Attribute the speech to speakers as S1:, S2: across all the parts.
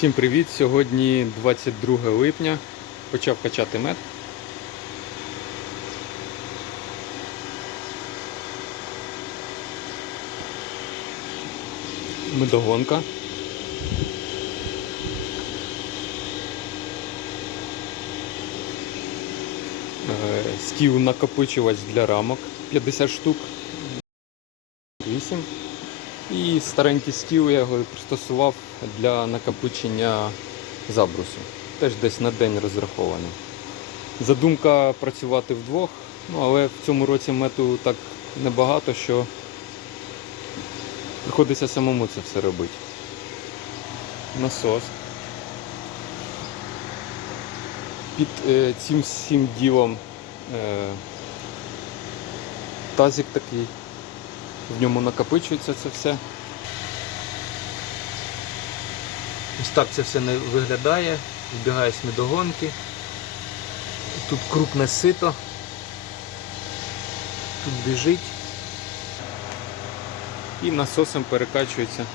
S1: Всім привіт! Сьогодні 22 липня. Почав качати мед. Медогонка. Е, Стів накопичувач для рамок 50 штук. 8. І старенький стіл я його пристосував для накопичення забрусу. Теж десь на день розрахований. Задумка працювати вдвох, ну, але в цьому році мету так небагато, що приходиться самому це все робити. Насос. Під е, цим всім ділом е, тазик такий. В ньому накопичується це все. Ось так це все не виглядає. Збігає з медогонки. Тут крупне сито. Тут біжить. І насосом перекачується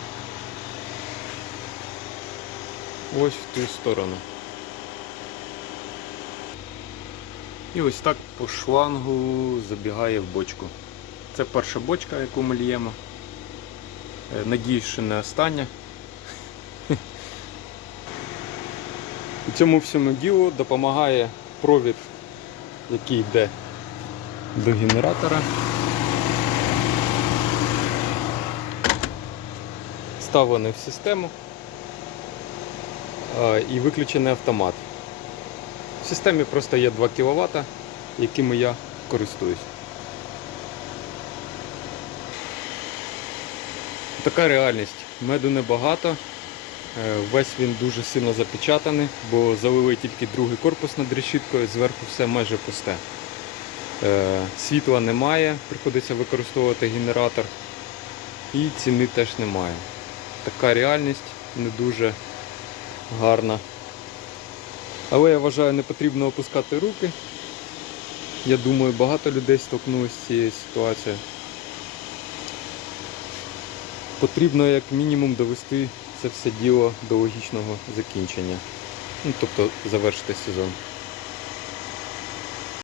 S1: ось в ту сторону. І ось так по шлангу забігає в бочку. Це перша бочка, яку ми ліємо. Е, Надіюсь, що не остання. У цьому всьому ділу допомагає провід, який йде до генератора. Вставлений в систему е, і виключений автомат. В системі просто є 2 кВт, якими я користуюсь. Така реальність. Меду небагато. Е, Весь він дуже сильно запечатаний, бо залили тільки другий корпус над решіткою, зверху все майже пусте. Е, Світла немає, приходиться використовувати генератор. І ціни теж немає. Така реальність не дуже гарна. Але я вважаю, не потрібно опускати руки. Я думаю, багато людей столкнулися з цією ситуацією потрібно як мінімум довести це все діло до логічного закінчення. Ну, тобто завершити сезон.